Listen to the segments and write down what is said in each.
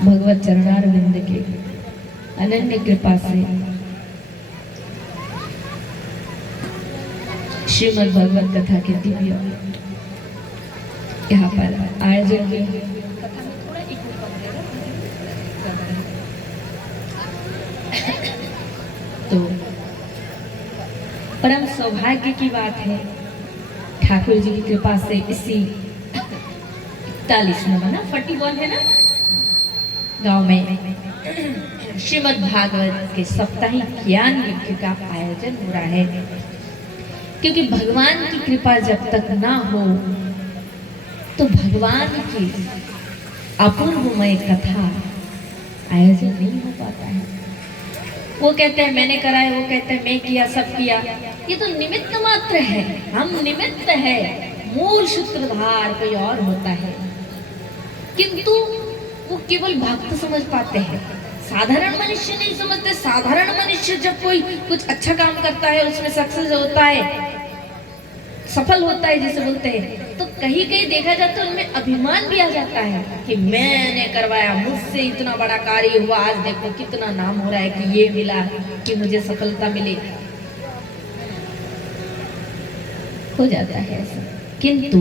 भगवत चरणारविंद के अनन्य कृपा से श्रीमद् भगवत कथा के दिव्य यहाँ पर आयोजन के तो परम सौभाग्य की बात है, ठाकुर जी की कृपा से इसी 41 में ना 41 है ना गांव में श्रीमद् भागवत के साप्ताहिक ज्ञान यज्ञ का आयोजन हो रहा है। क्योंकि भगवान की कृपा जब तक ना हो तो भगवान की अपूर्वमय कथा आयोजन नहीं हो पाता है। वो कहते हैं मैंने कराया, वो कहते हैं मैं किया, सब किया, ये तो निमित्त मात्र है, हम निमित्त है, मूल सूत्रधार कोई और होता है। किंतु वो केवल भक्त समझ पाते हैं, साधारण मनुष्य नहीं समझते। साधारण मनुष्य जब कोई कुछ अच्छा काम करता है, उसमें सक्सेस होता है, सफल होता है जिसे बोलते हैं, तो कहीं कहीं देखा जाता है उनमें अभिमान भी आ जाता है कि मैंने करवाया, मुझसे इतना बड़ा कार्य हुआ, आज देखो कितना नाम हो रहा है कि ये मिला, कि मुझे सफलता मिली, हो जाता है ऐसा। किंतु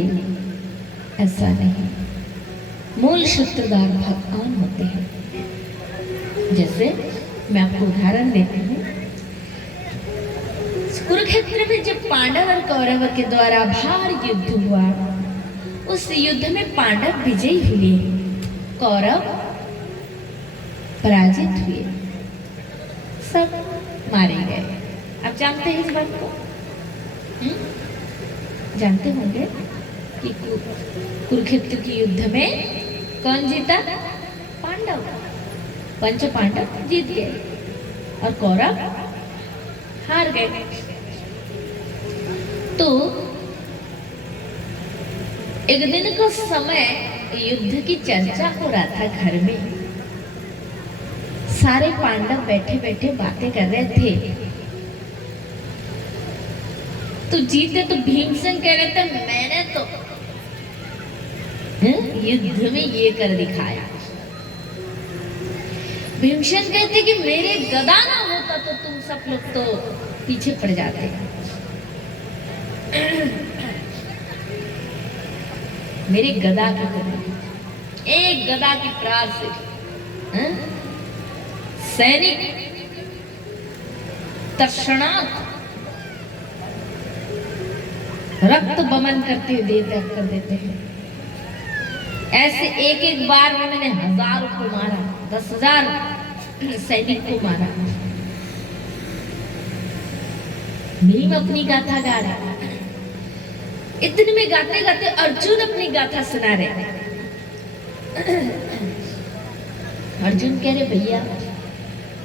ऐसा नहीं, मूल सूत्रधार भगवान होते हैं। जैसे मैं आपको उदाहरण देती हूँ, कुरुक्षेत्र में जब पांडव और कौरव के द्वारा भारी युद्ध हुआ, उस युद्ध में पांडव विजयी हुए, कौरव पराजित हुए, सब मारे गए। आप जानते हैं इस बात को? जानते होंगे कि कुरुक्षेत्र के युद्ध में कौन जीता? पांडव। पंच पांडव जीत गए और कौरव हार गए। तो एक दिन का समय युद्ध की चर्चा हो रहा था घर में। सारे पांडव बैठे बैठे बातें कर रहे थे। तो जीते तो भीमसेन कह रहे थे मैंने तो युद्ध में ये कर दिखाया। भीमसेन कहते कि मेरे गदा ना होता तो तुम सब लोग तो पीछे पड़ जाते। मेरे गदा की तरह, एक गदा की प्रहार से सैनिक तत्क्षणात रक्त बमन करते हुए कर देते हैं। ऐसे एक एक बार में मैंने 1000 को मारा, 10,000 सैनिक को मारा। भीम अपनी गाथा गा रहे, इतने में गाते गाते अर्जुन अपनी गाथा सुना रहे। अर्जुन कह रहे भैया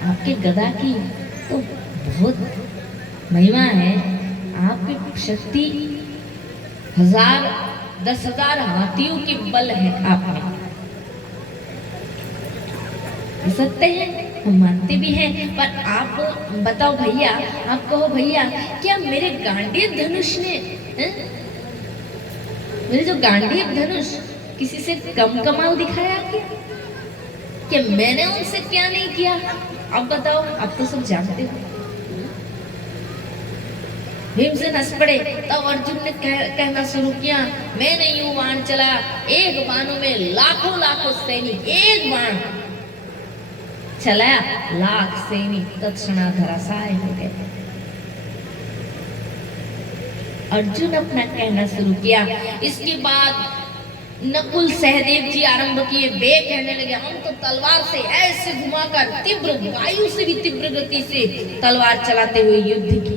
आपके गदा की तो बहुत महिमा है, आपकी शक्ति 1000 10,000 हाथियों के बल है आप में। सत्य है, हम मानते भी हैं, पर आप बताओ भैया, आप कहो भैया क्या मेरे गांडीव धनुष ने मेरे जो गांडीव धनुष किसी से कम कमाल दिखाया क्या मैंने उनसे क्या नहीं किया? अब बताओ, आप तो सब जानते हो। भीमसेन हंस पड़े। तब अर्जुन ने कहना शुरू किया मैंने यूं बाण चला, एक बाणों में लाखों लाखों सैनिक, एक बाण चलाया, लाख सैनिक तत्क्षणात धराशायी हो गए। अर्जुन अपना कहना शुरू किया। इसके बाद नकुल सहदेव जी आरंभ किए, वे कहने लगे हम तो तलवार से ऐसे घुमाकर तीव्र वायु से भी तीव्र गति से तलवार चलाते हुए युद्ध की।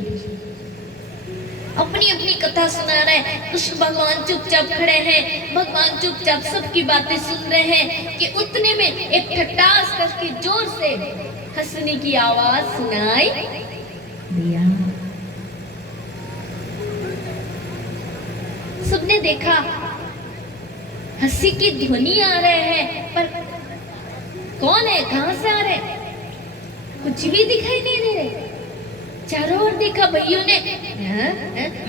अपनी अपनी कथा सुना रहे। कृष्ण भगवान चुपचाप खड़े हैं, भगवान चुपचाप सबकी बातें सुन रहे हैं कि उतने में एक ठट्ठास करके जोर से हंसने की आवाज सुनाई दिया। सबने देखा हंसी की ध्वनि आ रहे हैं, पर कौन है, कहां से आ रहे, कुछ भी दिखाई नहीं दे रहे। चारों ओर देखा भाइयों ने,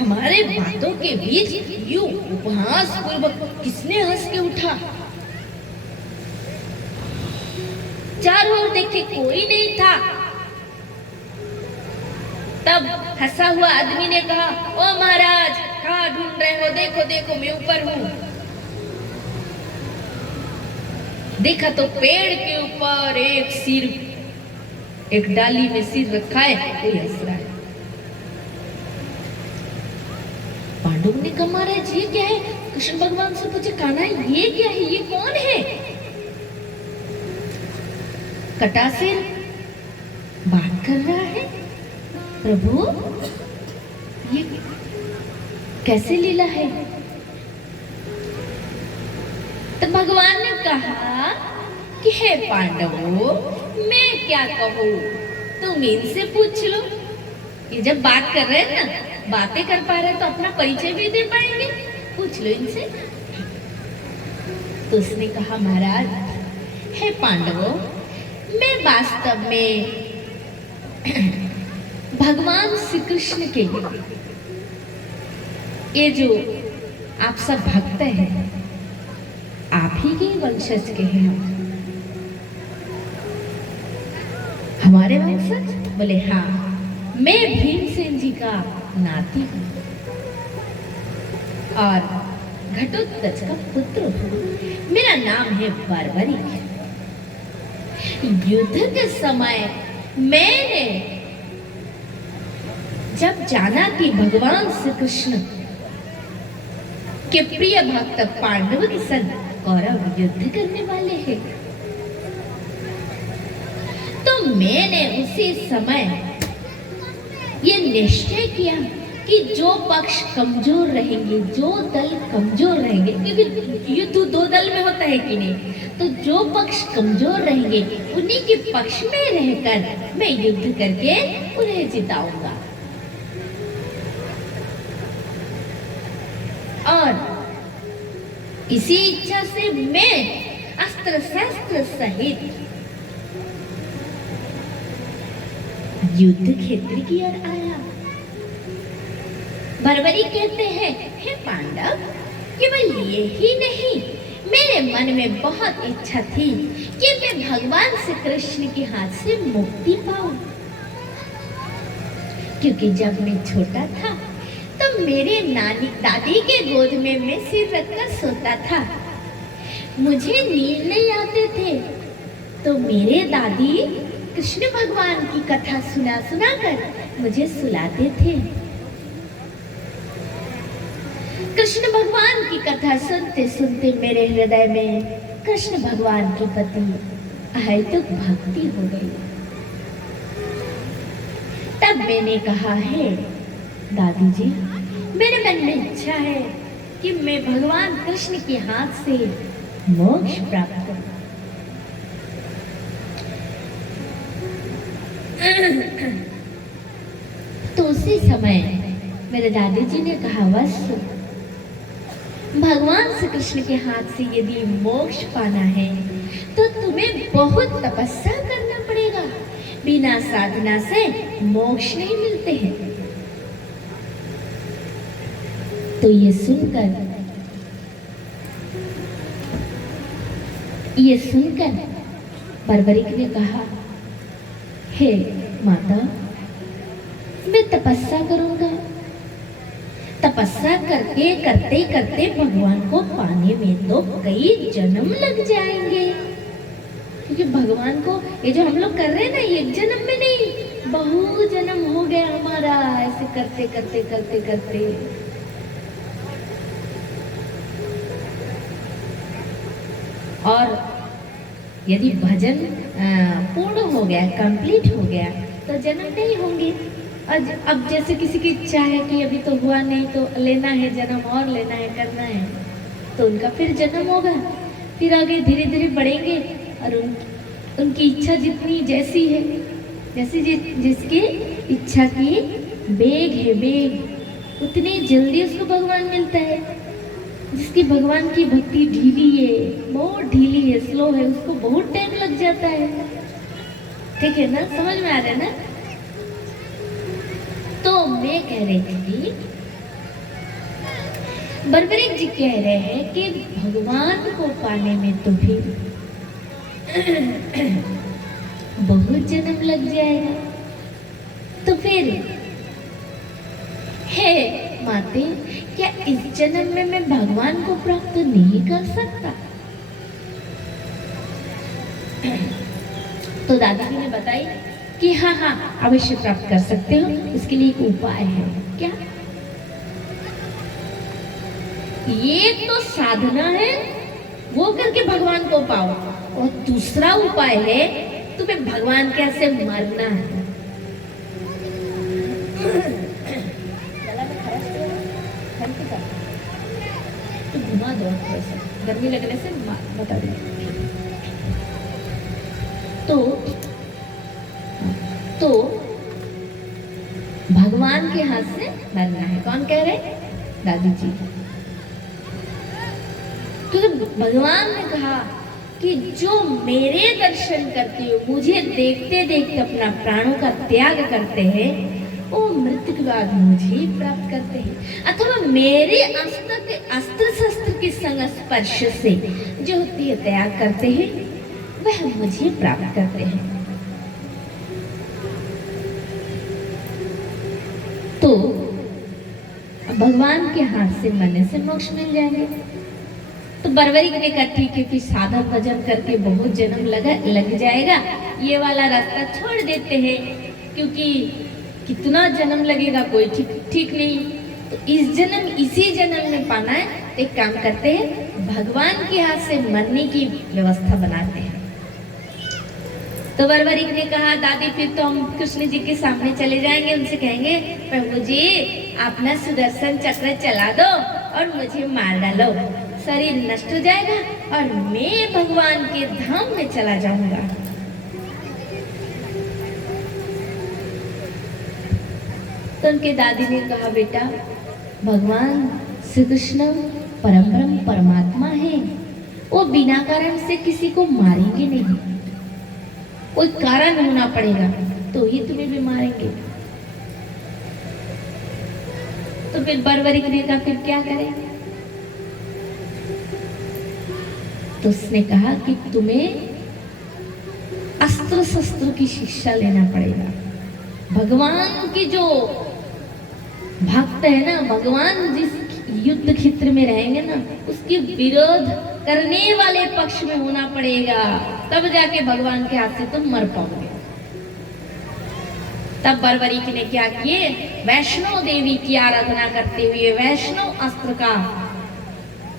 हमारे बातों के बीच यूं उपहास पूर्वक किसने हंस के उठा। चारों ओर देखे कोई नहीं था। तब हंसा हुआ आदमी ने कहा, ओ महाराज कहाँ ढूंढ रहे हो, देखो देखो मैं ऊपर हूं। देखा तो पेड़ के ऊपर एक सिर, एक डाली में सिर रखा है, कोई हंस रहा है। पांडव ने कहा, महाराज ये क्या है? कृष्ण भगवान से पूछे, कान्हा ये क्या है, ये कौन है? कटा सिर बात कर रहा है। प्रभु ये कैसे लीला है? तो भगवान ने कहा कि हे पांडवों, मैं क्या कहूँ, तुम इनसे पूछ लो। ये जब बात कर रहे हैं ना, बातें कर पा रहे तो अपना परिचय भी दे पाएंगे, पूछ लो इनसे। तो उसने कहा, महाराज हे पांडवों, मैं वास्तव में भगवान श्री कृष्ण के, ये जो आप सब भक्त हैं, आप ही के वंशज के हैं हम। हमारे वंशज? बोले हाँ, मैं भीमसेन जी का नाती हूँ और घटोत्कच का पुत्र हूँ। मेरा नाम है बर्बरीक। युद्ध के समय मैंने जब जाना कि भगवान श्री कृष्ण के प्रिय भक्त पांडव के संग कौरव युद्ध करने वाले हैं, तो मैंने उसी समय ये निश्चय किया कि जो पक्ष कमजोर रहेंगे, जो दल कमजोर रहेंगे, क्योंकि युद्ध दो दल में होता है कि नहीं, तो जो पक्ष कमजोर रहेंगे उन्हीं के पक्ष में रहकर मैं युद्ध करके उन्हें जिताऊंगा। और इसी इच्छा से मैं अस्त्र शस्त्र सहित युद्ध क्षेत्र की ओर आया। बर्बरी कहते हैं, हे पांडव, केवल ये ही नहीं, मेरे मन में बहुत इच्छा थी कि मैं भगवान श्री कृष्ण के हाथ से मुक्ति पाऊं, क्योंकि जब मैं छोटा था तो मेरे नानी दादी के गोद में मैं सिर रखकर सोता था। मुझे नींद नहीं आते थे तो मेरे दादी कृष्ण भगवान की कथा सुना सुना कर मुझे सुलाते थे। कृष्ण भगवान की कथा सुनते सुनते मेरे हृदय में कृष्ण भगवान के प्रति अहेतुक भक्ति हो गई। तब मैंने कहा, है दादी जी, मेरे मन में इच्छा है कि मैं भगवान कृष्ण के हाथ से मोक्ष प्राप्त करूं। तो उसी समय मेरे दादी जी ने कहा, वत्स, भगवान श्री कृष्ण के हाथ से यदि मोक्ष पाना है तो तुम्हें बहुत तपस्या करना पड़ेगा। बिना साधना से मोक्ष नहीं मिलते हैं। तो ये सुनकर बर्बरीक ने कहा, हे माता, मैं तपस्या करूंगा। तपस्या करके करते करते भगवान को पाने में तो कई जन्म लग जाएंगे, क्योंकि भगवान को ये जो हम लोग कर रहे हैं ना, एक जन्म में नहीं, बहुत जन्म हो गया हमारा ऐसे करते करते करते करते। और यदि भजन पूर्ण हो गया, कंप्लीट हो गया, तो जन्म नहीं होंगे। अब जैसे किसी की इच्छा है कि अभी तो हुआ नहीं, तो लेना है जन्म और लेना है, करना है, तो उनका फिर जन्म होगा, फिर आगे धीरे धीरे बढ़ेंगे और उनकी इच्छा जितनी जैसी है, जैसी जिसकी इच्छा की बेग है, बेग उतनी जल्दी उसको भगवान मिलता है। जिसकी भगवान की भक्ति ढीली है, बहुत ढीली है, स्लो है, उसको बहुत टाइम लग जाता है। ठीक है ना, समझ में आ रहा है ना? मैं कह रही थी, बर्बरीक जी कह रहे हैं कि भगवान को पाने में तो भी बहुत जन्म लग जाएगा। तो फिर हे माते, क्या इस जन्म में मैं भगवान को प्राप्त नहीं कर सकता? तो दादी जी ने बताई कि हाँ हाँ अवश्य प्राप्त कर सकते हो, इसके लिए एक उपाय है। क्या? ये तो साधना है, वो करके भगवान को पाओ, और दूसरा उपाय है तुम्हें भगवान कैसे मरना है। तो घुमा दो थोड़ा सा, गर्मी लगने से बता दे। तो भगवान के हाथ से मरना है। कौन कह रहे? दादी जी। क्योंकि भगवान ने कहा कि जो मेरे दर्शन करते हो, मुझे देखते देखते अपना प्राणों का त्याग करते हैं, वो मृत्यु के बाद मुझे प्राप्त करते हैं, अथवा मेरे अस्त्र शस्त्र के संस्पर्श से जो होती है त्याग करते हैं, वह मुझे प्राप्त करते हैं। तो भगवान के हाथ से मरने से मोक्ष मिल जाएंगे। तो बर्बरीक ने कहा ठीक है, फिर साधन भजन करके बहुत जन्म लग जाएगा, ये वाला रास्ता छोड़ देते हैं, क्योंकि कितना जन्म लगेगा कोई ठीक नहीं। तो इस जन्म इसी जन्म में पाना है, तो एक काम करते हैं, भगवान के हाथ से मरने की व्यवस्था बनाते हैं। तो बर्बरीक ने कहा दादी फिर तो हम कृष्ण जी के सामने चले जाएंगे, उनसे कहेंगे प्रभु जी आप ना सुदर्शन चक्र चला दो और मुझे मार डालो, शरीर नष्ट हो जाएगा और मैं भगवान के धाम में चला जाऊंगा। तो उनके दादी ने कहा बेटा, भगवान श्री कृष्ण परम ब्रह्म परमात्मा है, वो बिना कारण से किसी को मारेंगे नहीं, कोई कारण होना पड़ेगा तो ही तुम्हें भी मारेंगे। तो फिर बर्बरीक ने कहा फिर क्या करें? तो उसने कहा कि तुम्हें अस्त्र शस्त्र की शिक्षा लेना पड़ेगा। भगवान की जो भक्त है ना, भगवान जिस युद्ध क्षेत्र में रहेंगे ना, उसके विरोध करने वाले पक्ष में होना पड़ेगा, तब जाके भगवान के हाथ से तुम मर पाओगे। तब बर्बरीक ने क्या किए, वैष्णो देवी की आराधना करते हुए वैष्णव अस्त्र का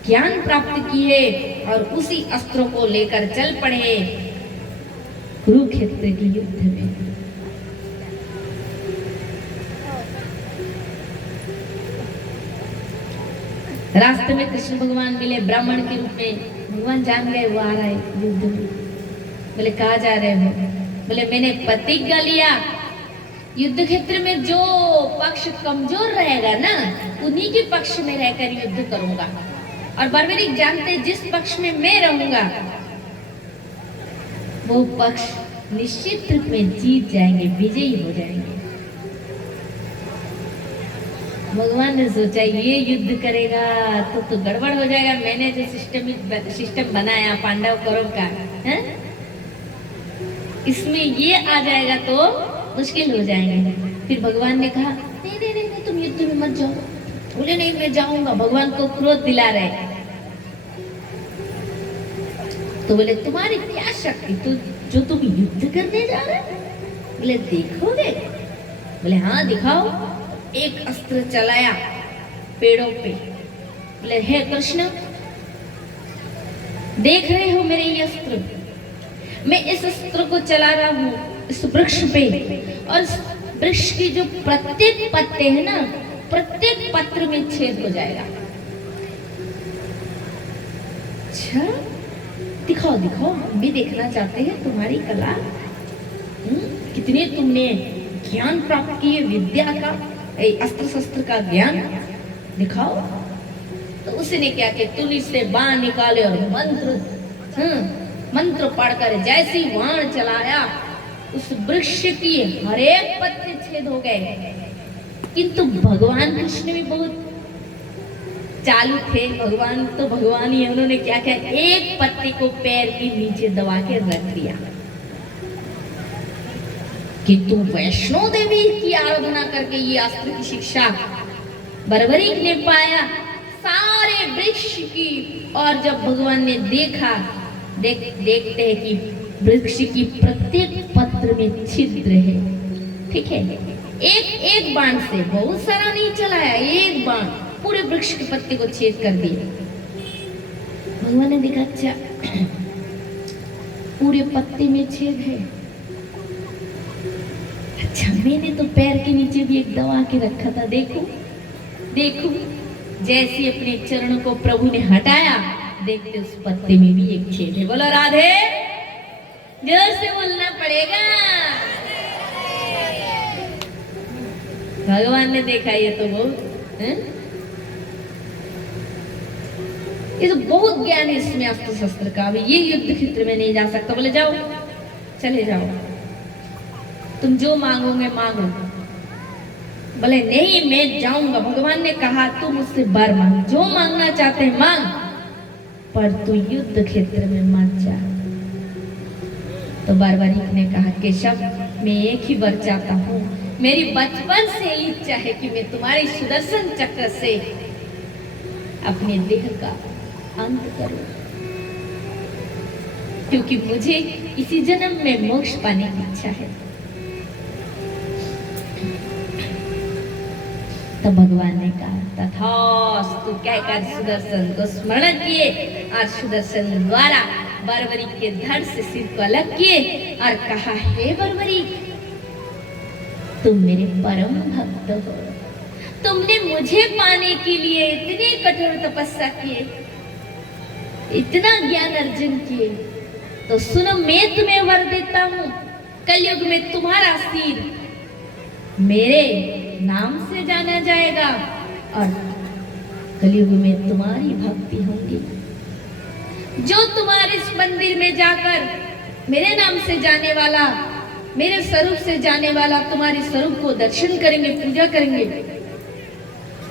ज्ञान प्राप्त किए और उसी अस्त्रों को लेकर चल पड़े कुरुक्षेत्र के युद्ध में। रास्ते में कृष्ण भगवान मिले ब्राह्मण के रूप में। भगवान जान गए वो आ रहा है युद्ध में। बोले कहाँ जा रहे हो? बोले मैंने प्रतिज्ञा लिया, युद्ध क्षेत्र में जो पक्ष कमजोर रहेगा ना, उन्हीं के पक्ष में रहकर युद्ध करूंगा। और बर्बरीक जानते जिस पक्ष में मैं रहूंगा वो पक्ष निश्चित रूप में जीत जाएंगे, विजयी हो जाएंगे। भगवान ने सोचा ये युद्ध करेगा तो गड़बड़ हो जाएगा। मैंने जो सिस्टम बनाया पांडव कौरव का है, इसमें ये आ जाएगा तो मुश्किल हो जाएंगे। फिर भगवान ने कहा नहीं नहीं नहीं तुम युद्ध में मत जाओ। बोले नहीं मैं जाऊंगा। भगवान को क्रोध दिला रहे। तो बोले तुम्हारी क्या शक्ति, तो जो तुम युद्ध करने जा रहे? बोले देखोगे? बोले हाँ दिखाओ। एक अस्त्र चलाया पेड़ों पे। बोले हे कृष्ण देख रहे हो मेरे ये अस्त्र, मैं इस अस्त्र को चला रहा हूँ इस वृक्ष पे, और इस वृक्ष की जो प्रत्येक पत्ते है ना, प्रत्येक पत्र में छेद हो जाएगा। अच्छा दिखाओ दिखाओ, हम भी देखना चाहते हैं तुम्हारी कला। कितने तुमने ज्ञान प्राप्त किए, विद्या का, अस्त्र शस्त्र का ज्ञान दिखाओ। तो उसने क्या किया, तुली से बाण निकाले और मंत्र पढ़कर जैसी बाण चलाया, उस वृक्ष की हर एक पत्ते छेद हो गए। किंतु भगवान कृष्ण भी बहुत चालू थे। भगवान तो भगवान ही है। उन्होंने क्या किया, एक पत्ते को पैर के नीचे दबा के रख दिया। किंतु वैष्णो देवी की आराधना करके ये अस्त्र की शिक्षा बर्बरीक ने पाया सारे वृक्ष की। और जब भगवान ने देखा, देखते हैं कि वृक्ष की प्रत्येक पत्र में छिद्र है। ठीक है, एक बाण से, बहुत सारा नहीं चलाया, एक बाण पूरे वृक्ष के पत्ते को छेद कर दिया। भगवान ने देखा अच्छा पूरे पत्ते में छेद है। अच्छा, मैंने तो पैर के नीचे भी एक दबा के रखा था, देखो देखो। जैसे अपने चरणों को प्रभु ने हटाया, देखते उस पत्ते में भी एक छेद है। बोलो राधे, जोर से बोलना पड़ेगा। भगवान ने देखा ये तो बहुत है? ये तो बहुत ज्ञान है इसमें अस्त्र शस्त्र का। अभी ये युद्ध क्षेत्र में नहीं जा सकता। बोले जाओ, चले जाओ, तुम जो मांगोगे मांगो। बोले नहीं, मैं जाऊंगा। भगवान ने कहा तू मुझसे वर मांग, जो मांगना चाहते हैं मांग, पर तू युद्ध क्षेत्र में मत जा। तो बर्बरीक ने कहा केशव, मैं एक ही वर चाहता हूँ। मेरी बचपन से इच्छा है कि मैं तुम्हारे सुदर्शन चक्र से अपने देह का अंत करूं, क्योंकि मुझे इसी जन्म में मोक्ष पाने की इच्छा है। तो भगवान ने कहा तथास्तु कहकर सुदर्शन को स्मरण किए और सुदर्शन द्वारा बर्बरीक के धड़ से सिर को अलग किए और कहा, हे बर्बरीक, तुम मेरे परम भक्त हो। तुमने मुझे पाने के लिए इतने कठोर तपस्या किए, इतना ज्ञान अर्जन किए, तो सुनो मैं तुम्हें वर देता हूँ। कलयुग में तुम्हारा सिर मेरे नाम से जाना जाएगा और कलयुग में तुम्हारी भक्ति होगी। जो तुम्हारे इस मंदिर में जाकर मेरे नाम से जाने वाला, मेरे स्वरूप से जाने वाला, तुम्हारे स्वरूप को दर्शन करेंगे, पूजा करेंगे,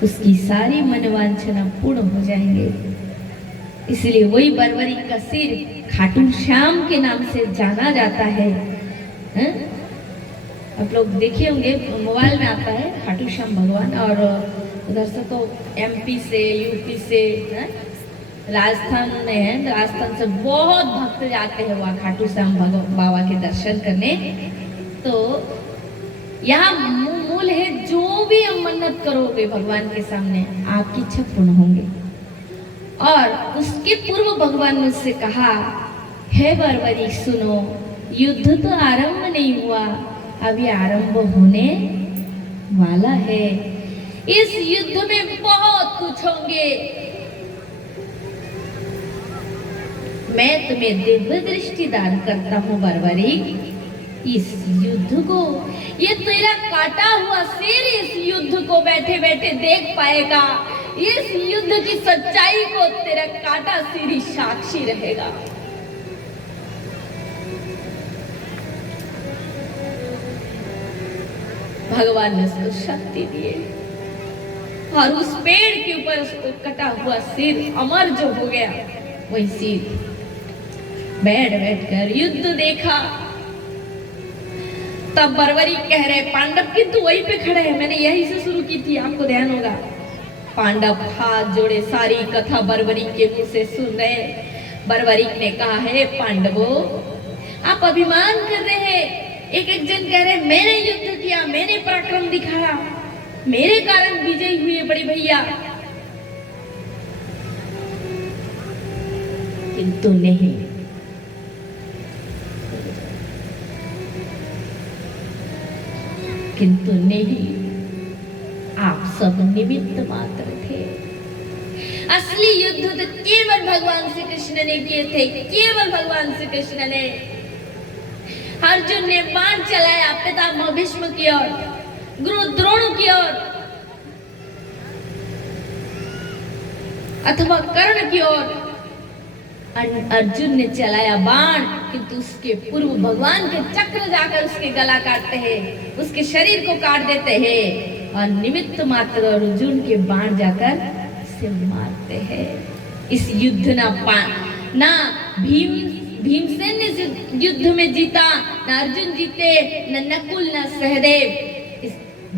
उसकी सारी मनवांछना पूर्ण हो जाएंगे। इसलिए वही बर्बरीक का सिर खाटू श्याम के नाम से जाना जाता है। आप लोग देखे होंगे, मोबाइल में आता है खाटू श्याम भगवान। और उधर से तो एमपी से, यूपी से, राजस्थान में है, राजस्थान से बहुत भक्त जाते हैं वहाँ खाटू श्याम बाबा के दर्शन करने। तो यहाँ मूल है, जो भी हम मन्नत करोगे भगवान के सामने आपकी इच्छा पूर्ण होंगे। और उसके पूर्व भगवान ने उससे कहा, हे बर्बरीक सुनो, युद्ध तो आरंभ नहीं हुआ, अभी आरंभ होने वाला है। इस युद्ध में बहुत कुछ होंगे। मैं तुम्हें दिव्य दृष्टि दान करता हूँ बर्बरीक। इस युद्ध को, ये तेरा काटा हुआ सिर इस युद्ध को बैठे बैठे देख पाएगा। इस युद्ध की सच्चाई को तेरा काटा सिर ही साक्षी रहेगा। भगवान ने उसको शक्ति दिए और उस पेड़ के ऊपर उसको कटा हुआ सिर अमर जो हो गया, वही सिर बैठ कर युद्ध देखा। तब बर्बरीक कह रहे, पांडव किंतु वहीं पे खड़े हैं। मैंने यही से शुरू की थी, आपको ध्यान होगा। पांडव हाथ जोड़े सारी कथा बर्बरीक के मुंह से सुन रहे। बर्बरीक ने कहा, है पांडवों, आप अभिमान कर रहे हैं। एक एक जन कह रहे, मैंने युद्ध किया, मैंने पराक्रम दिखाया, मेरे कारण विजय हुए बड़े भैया। किंतु नहीं, किंतु नहीं, आप सब निमित्त मात्र थे। असली युद्ध तो केवल भगवान श्री कृष्ण ने किए थे, केवल भगवान श्री कृष्ण ने। अर्जुन ने बाण चलाया पितामह भीष्म की ओर, गुरु द्रोण की ओर, अथवा कर्ण की ओर। अर्जुन ने चलाया बाण, किंतु उसके पूर्व भगवान के चक्र जाकर उसके गला काटते हैं, उसके शरीर को काट देते हैं। और निमित्त मात्र अर्जुन के बाण जाकर से मारते हैं। इस युद्ध ना भीमसेन ने युद्ध में जीता, ना अर्जुन जीते, न नकुल, न सहदेव। इस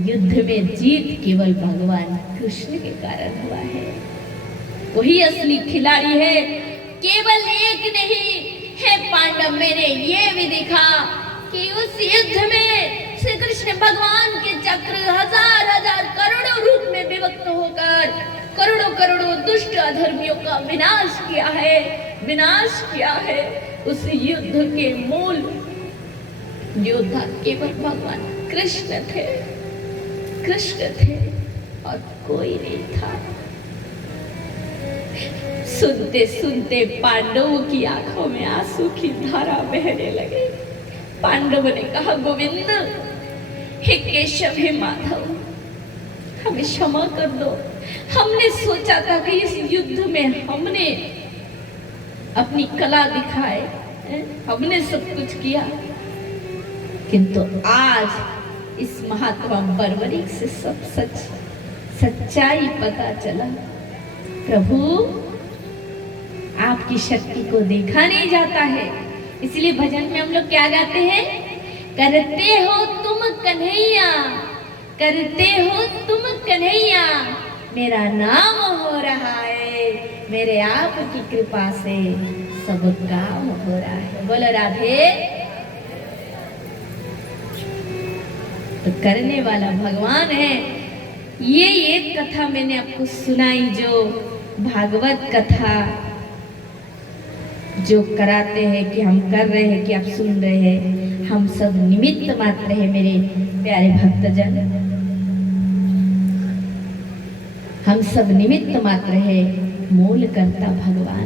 युद्ध में जीत केवल भगवान कृष्ण के कारण हुआ है। वही असली खिलाड़ी है। केवल एक नहीं है पांडव, मैंने ये भी देखा कि उस युद्ध में श्री कृष्ण भगवान के चक्र हजार हजार करोड़ों रूप में विभक्त होकर करोड़ों करोड़ों दुष्ट अधर्मियों का विनाश किया है। उस युद्ध के मूल योद्धा केवल भगवान कृष्ण थे और कोई नहीं था। सुनते सुनते पांडवों की आंखों में आंसू की धारा बहने लगे। पांडव ने कहा, गोविंद, हे केशव, हे माधव, हमें क्षमा कर दो। हमने सोचा था कि इस युद्ध में हमने अपनी कला दिखाए, हमने सब कुछ किया, किंतु आज इस महात्मा बर्बरीक से सब सच्चाई पता चला। प्रभु, आपकी शक्ति को देखा नहीं जाता है, इसलिए भजन में हम लोग क्या गाते हैं? करते हो तुम कन्हैया, करते हो तुम कन्हैया, मेरा नाम हो रहा है, मेरे आप की कृपा से सब काम हो रहा है। बोलो राधे। तो करने वाला भगवान है। ये एक कथा मैंने आपको सुनाई, जो भागवत कथा जो कराते हैं कि हम कर रहे हैं कि आप सुन रहे हैं, हम सब निमित्त मात्र है मेरे प्यारे भक्तजन। हम सब निमित्त मात्र है, मूल कर्ता भगवान है।